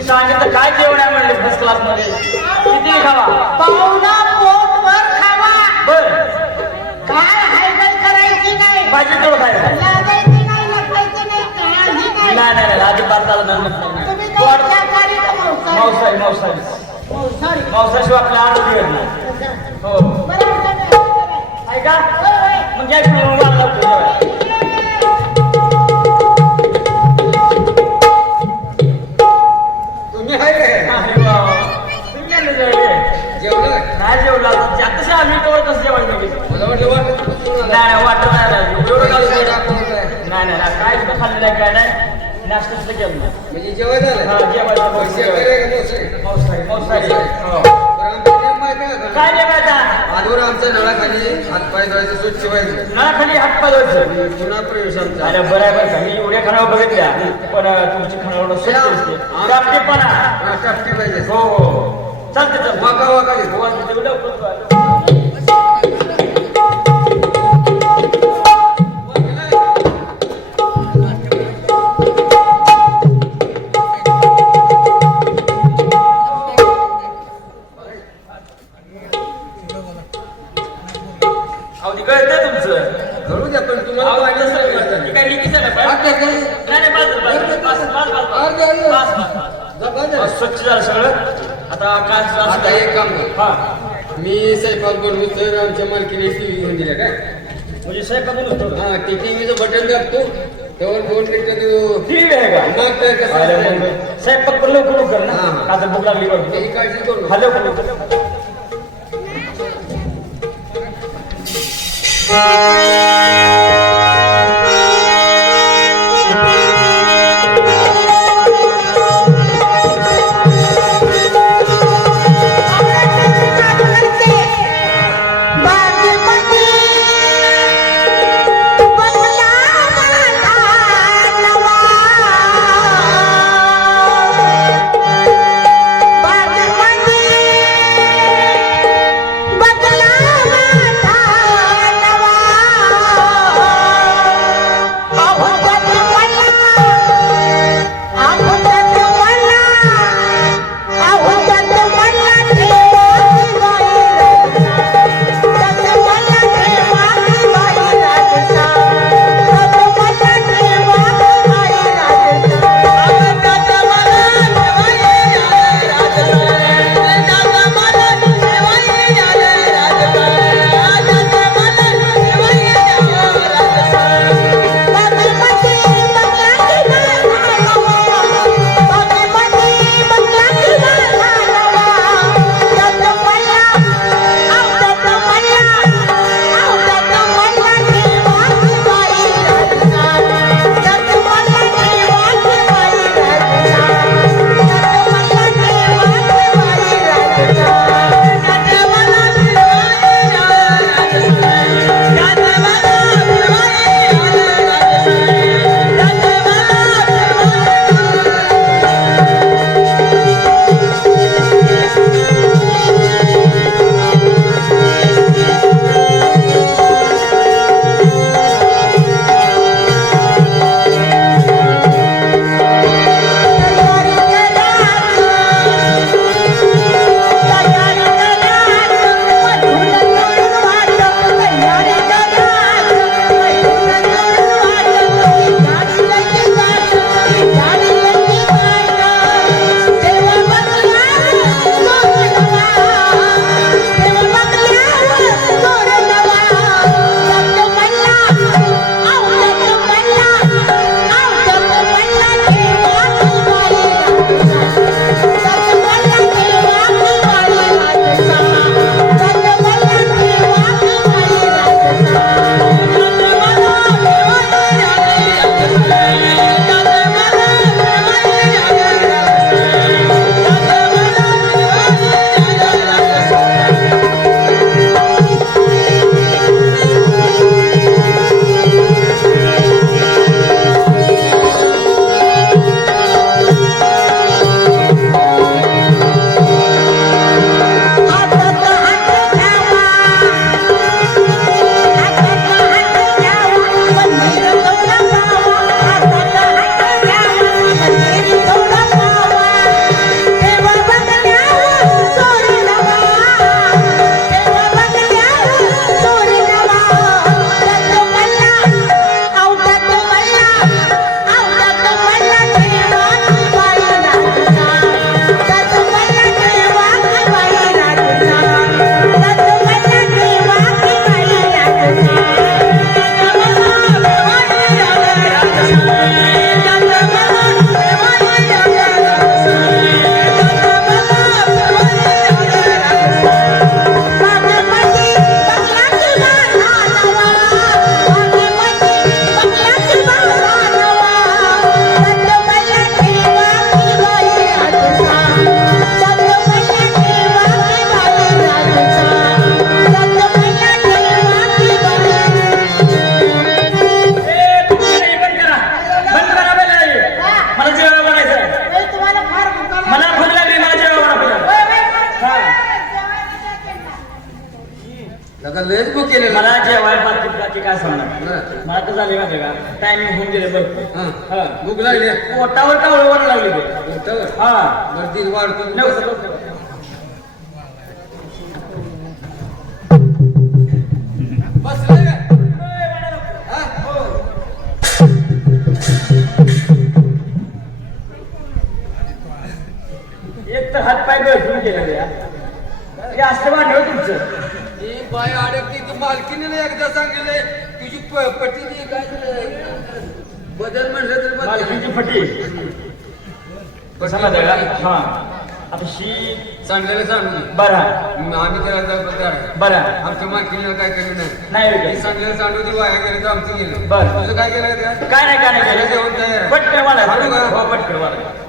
सांगितलं काय जेवण आहे म्हणले? फर्स्ट क्लासमध्ये किती खावा पाहुणा पोटभर खावा बर काय हायगल करायची नाही भाजी तेवढं खायचं लाजायची नाही. लपायची नाही नाही नाही अजिबात चालणार तुम्ही का मांसाहारी? मांसाहारी आपल्या आरोग्य येत हो. ऐका. म्हणजे आमच्या नळाखाली हातपाय धुवायचं स्वच्छ व्हायचं. नळाखाली हात पाय धुवायचं. पुन्हा प्रवेश आमचा अरे बरं आहे बरं का मी एवढ्या खानावर बघितल्या पण अं, तुमची खानावर स्वच्छ. हा, पाहिजे हो हो चालते चालते वाका वाका घे. हो, स्वच्छ झालं सगळं. आता काय आता एक काम कर. हा. मी स्वयंपाक बनवू तर आमच्या मालकीने टीव्ही घेऊन दिल्या काय? म्हणजे स्वयंपाक होतो हा ते टीव्हीचं बटन दाबतो. तेव्हा दोन मिनिटं तो ठीक आहे का? मग तर कसं अरे असतं? मग स्वयंपाक पण लवकर लवकर ना. हा, हा. आता भूक लागली बरं त्याची काळजी करू नका. हा लवकर लवकर लयच बुक केलेलं. मला जेवाय बाकी बाकी काय सांगणार. मला तर झाले माहिती का? टायमिंग होऊन गेले बरं हा. भूक लागली. पोटावर टावळवर लागली ते. उठावर. हा. गर्दी वाढतो? एक तर हात पाय गळून गेले या हे असं वाढलं तुमचं. ही बाय अडकली की मालकीने एकदा सांगितलंय तुझी प- काय? बदल म्हणलं तर बदल. मालकीची फटी समजलं का? हा. आता शी सांगलेलं सांगू बरं. आम्ही त्याला आहे. बरं. आमच्या मालकीने काय केलं नाही. नाही हे. सांगलेलं सांडू ती वाया गेलं तर आमचं गेलं. बरं. तुझं काय केलं काय नाही काय नाही जेवण तयार केलं आहे. पटकन वाढा हाणू का? हो पटकन वाढा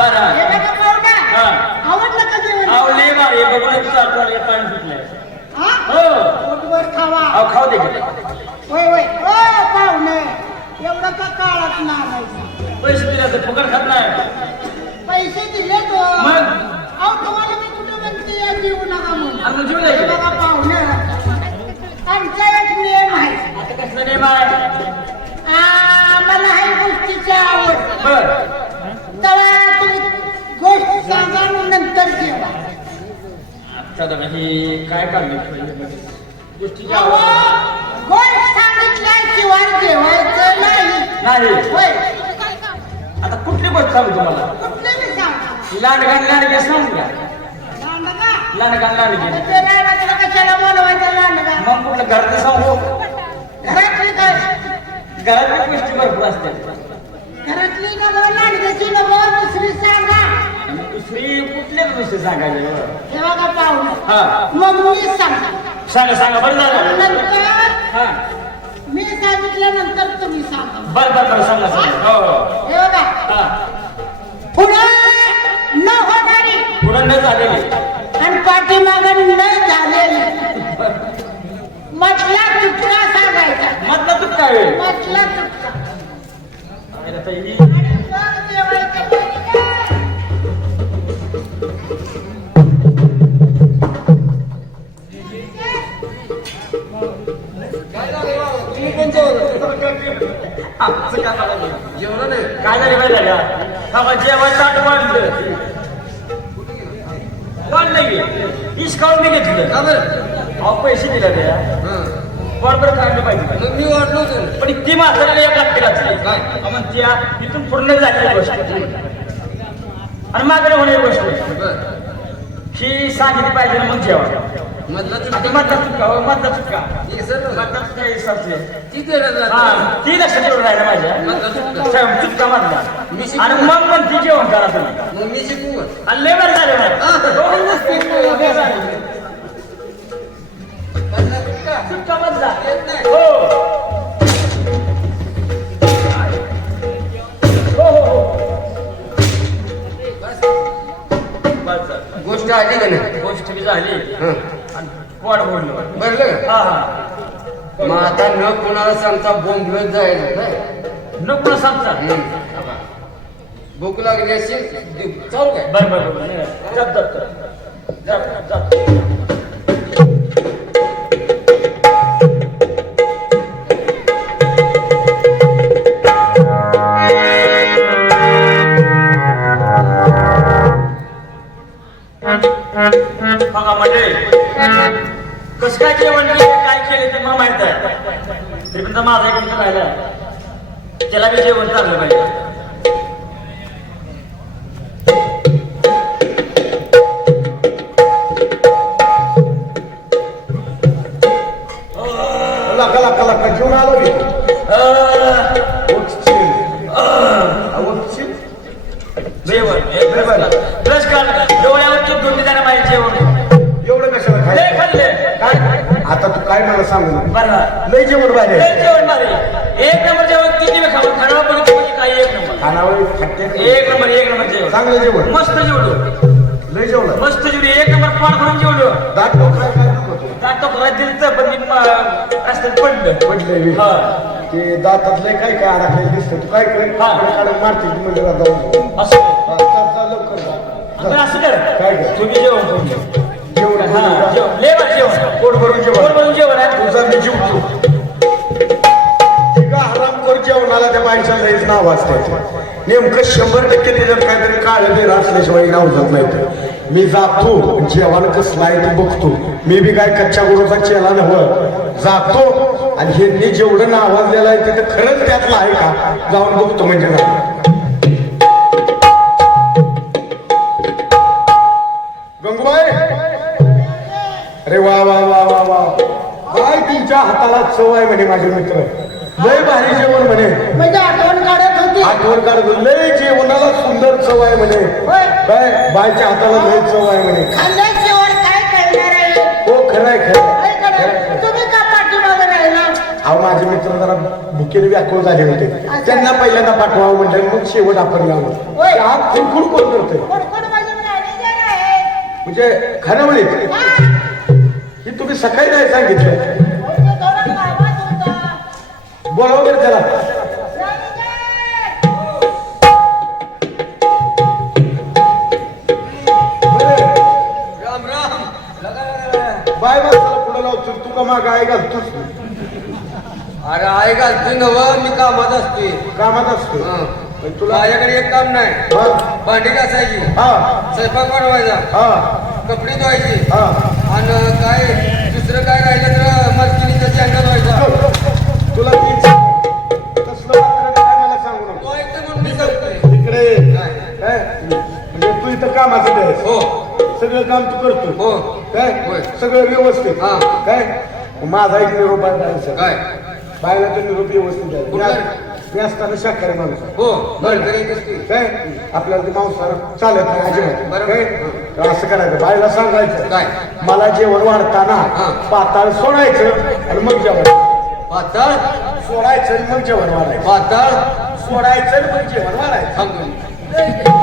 बरं. हे हा. आवडलं का जेवण? आवले बघूनच चालतो आले पाणी सुटलंय. हा? हो. पोटभर खावा. अहो खाऊ दे. होय होय. ओ पाहुणे. एवढं का काळात नाही? पैसे दिले तर फुकट खात नाही. पैसे दिले तो. मग? अहो तुम्हाला मी कुठं म्हणते? देऊ नका म्हणून. जेवू द्या की. हे बघा पाहुणे. आमचा एक नियम आहे. आता कसलं नेम आहे? आम्हाला ह्या गोष्टीची आवड. बर. आणि नंतर जेवा. दादा ही काय काढली गोष्टीची आवड जेवायचं नाही. नाही. होय. आता कुठली गोष्ट सांगू तुम्हाला? कुठले मी सांगा? लांडगाण लांडगे सांगू का लांडगा लांडगाण लांडगे. ते लांडगाला कशाला बोलवायचं लांडगा मग कुठलं घरात सांगू. घरातली काय? घरातल्या गोष्टी भरपूर असतात घरातली नवं लांडग्याची नवं दुसरी सांगा. आणि दुसरी कुठल्या गोष्टी सांगायची हे बघा पाहुणे हा. मग मी सांगा सांगा सांगा बरं झालं. नंतर हा. मी सांगितल्यानंतर तुम्ही सांगा. बरं बरं बरं सांगा सांगा. हो? हो. हे. बघा. हा. पुढे न होणारी पुढं न झालेली. आणि पाठीमागं न झालेली. मधला तुटका सांगायचा. मधला तू काय वेळ मधला तुटका आता ही आमचं काय करायचं? जेवलं नाही काय झालं माहिती आहे का हा जेवण ताट वाढलं वाढलं की इस्कावून मी घेतलं का बरं अहो पैसे दिले ते बरोबर काढलं पाहिजे मी वाटलो होतो पण ती म्हाताऱ्याला एक लागते लागते काय? इथून पूर्ण झालेली गोष्ट आणि मागणी होणारी गोष्ट ही सांगितली पाहिजे मग जेवण आता चुटका मधला चुका हो हे सर्व मधला चुका हे झाला? हा ती लक्षात ठेवून राहिलं माझ्या चुटका मधला. आणि मग पण ती जेवण करा तुम्ही मग मी शिकू? आणि लय बरं झालं चुटका? मधला. हो. गोष्ट आली का नाही गोष्ट झाली हा हा. मग आता न कोणाला सांगता बोंबलत जायचं काय? नको सांगता. भूक लागली असेल दे- चालू काय? बर बर बर जप बघा म्हणजे कसं काय जेवण केलं काय केले ते मला माहीत आहे. तरी पण माझा एक मित्र राहिला. त्याला मी जेवण चाललं पाहिजे. लय जेवण मारे. एक नंबर जेवण किती वेळ म्हणजे काही एक नंबर. खट्टे एक नंबर एक नंबर जेवण. चांगलं जेवण. मस्त जेवलो लय जेवलं. मस्त जेवली एक नंबर पाण भरून जेवलो दात काय काय दात दिलं तर पण रस्त्यात पडलं. पडले. हा. ते दातात लय काय काय अडकलेलं दिसतं. तू काय कर. काढून मारते जाऊन असं लवकर कर. काय? तुम्ही जेवण करून हा जेवण. लय जेवण पोट भरून जेवण. पोट भरून जेवण आहे तुझा मी जीवतो हरामखोर जेवणाला त्या बाईच्या लयच नाव वाचतात नेमकं शंभर टक्के त्याच्यात काहीतरी काळ बेर असल्याशिवाय नाव जात नाही मी जातो जेवण कसलं आहे ते बघतो. मी बी काय कच्च्या गुरुचा चेला नव्ह. जातो आणि ह्यांनी जेवढं नावाजलेलं आहे तिथं खरंच त्यातलं आहे का? जाऊन बघतो म्हणजे जा अरे वा वा वा वा वा. काय तुमच्या हाताला चव आहे म्हणे माझे मित्र? लय भारी जेवण म्हणे. म्हणजे आठवण काढत होती. आठवण काढतो लय जेवणाला सुंदर चव आहे म्हणे. होय. काय बायच्या हाताला लय चव आहे म्हणे. काय करणार आहे? हो खरं? तुम्ही का पाठीमागे राहिला? अहो माझे मित्र जरा भुकेने व्याकुळ झाले होते. त्यांना पहिल्यांदा पाठवावं म्हटलं मग शेवट आपण लावलं होय. आत खुडखुड कोण करते कोण कोण माझे मॅनेजर आहे? म्हणजे हा. ही. तुम्ही सकाळी नाही सांगितलं. बोला वगैरे त्याला. बाय माणसाला पुढे लावतो. तू का माग आहे घालतोस? अरे आहे घालते नव मी कामात असते कामात असतो. पण तुला माझ्याकडे एक काम नाही. भांडी घासायची. हा. स्वयंपाक बनवायचा. हा. कपडे धुवायची. हा. आणि काय? काय राहिलं तर मस्किनीचा चॅनल व्हायचा. तुला तीच तसलं मात्र काय मला सांगू नको. तो ऐकतो म्हणून मी सांगतोय. इकडे काय? म्हणजे तू इथं कामाचं आहेस हो. सगळं काम तू करतो हो. काय. सगळं व्यवस्थित. हा. काय? माझा एक निरोप आहे. काय? बाहेरला तर निरोप व्यवस्थित आहे? मी- मी असताना शाकाहारी माणूस आहे. हो. काय? आपल्याला ते मांसाहार चालत नाही अजिबात. काय? असं करायचं? बायला सांगायचं. काय? मला जेवण वाढताना. पाताळ सोडायचं आणि मग जेवण. पाताळ? सोडायचं आणि मग जेवण वाढायचं. पाताळ? सोडायचं आणि मग जेवण वाढायचं. थांबतो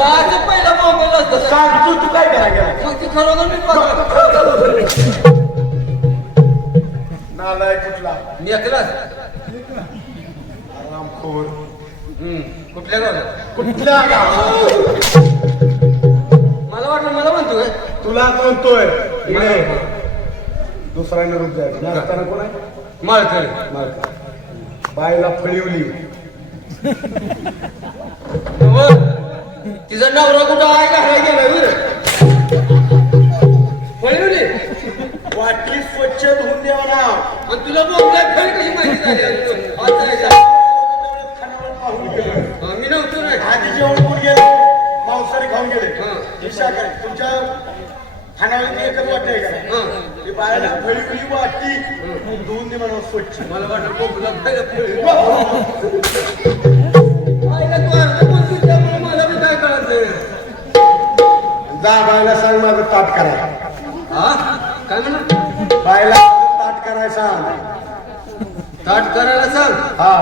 माझं पहिला बोंबला असतं. सांग तू काय करायला मग ती खरोखर मी पाताळ नालाय कुठला? मी एकलाच रामखोर हम्म. कुठल्या गावात? कुठला मला वाटलं मला म्हणतोय. तुला म्हणतोय. इकडे. दुसरा निरूप नाचताना कोण आहे? माळकरी. मालका. बायला फळीवली. तिचा नवरा कुठं आहे का? हाय गेला ताट करायला सांग हा.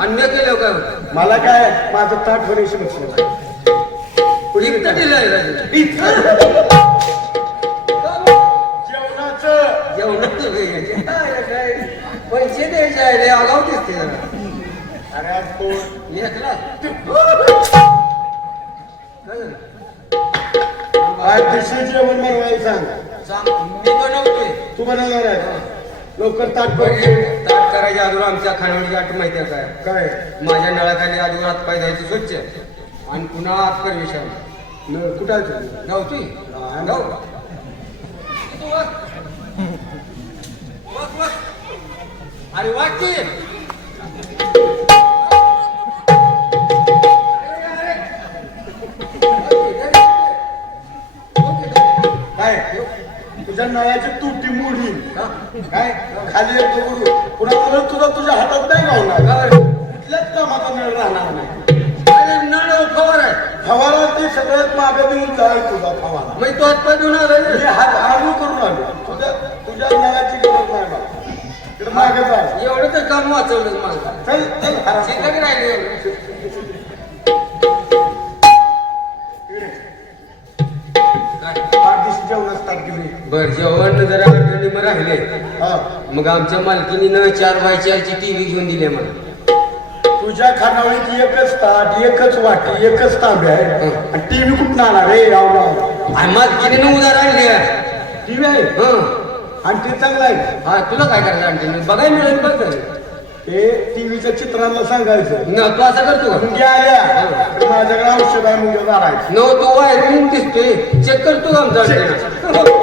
अन्य केलं काय? मला काय माझं ताट होण्याची लक्ष इथं दिलंय. जेवणाचं. जेवणाचं वेगळं. काय काय? पैसे द्यायचे आहे रे आगाव दिसते. अरे आज कोण? आज जेवण बनवायला सांग. सांग मी बनवतोय. तू बनवणार आहे लवकर ताट करून ताट करायच्या अगोदर आमच्या खाण्याची आठ माहिती आहे काय काय माझ्या नळाखाली अगोदर हात पाय द्यायचे स्वच्छ आणि पुन्हा हात कर विषारी न- कुठं आहे ते? नव्हती हा. जाऊ का? तू वाच. वाच, वाच. अरे वाच की. तुझ्या नळाची तुटी मोडी हा? काय? खाली येतो गुरु पुन्हा परत तुझा तुझ्या हातात नाही गावणार बरं? कुठल्याच कामाचा नळ राहणार नाही. अरे नळ फवार आहे. फवारा ते सगळ्यात मागे देऊन तुझा फवारा तो हात. मी करून आलो. तुझ्या तुझ्या नळाची गरज नाही मला. इकडे मागे जाय एवढं तर काम वाचवलं माझं चल चल हरा. शिल्लक राहिले. जेवणाच ताट गेली बर जेवण जरा अडचणी मग राहिले. हा. मग आमच्या मालकीनीनं चार बाय चारची टीव्ही घेऊन दिली आहे मला तुझ्या खानावळीत एकच ताट एकच वाटी एकच तांबे आहे. आणि टीव्ही कुठं आणणार? रे आवडा आणि मालकीनीनं उधार आणली आहे. टीव्ही आहे? हं. आणि ते चांगलं आहे. हा तुला काय करायचं आणखी बघायला मिळेल बघ. ते टीव्हीच्या चित्रांना सांगायचं. न तू असं करतो का? मुंग्या आल्या. तर माझ्याकडे औषध आहे मुंग्या जारायचं न तू वायरिंग दिसतोय. चेक करतो आमचा?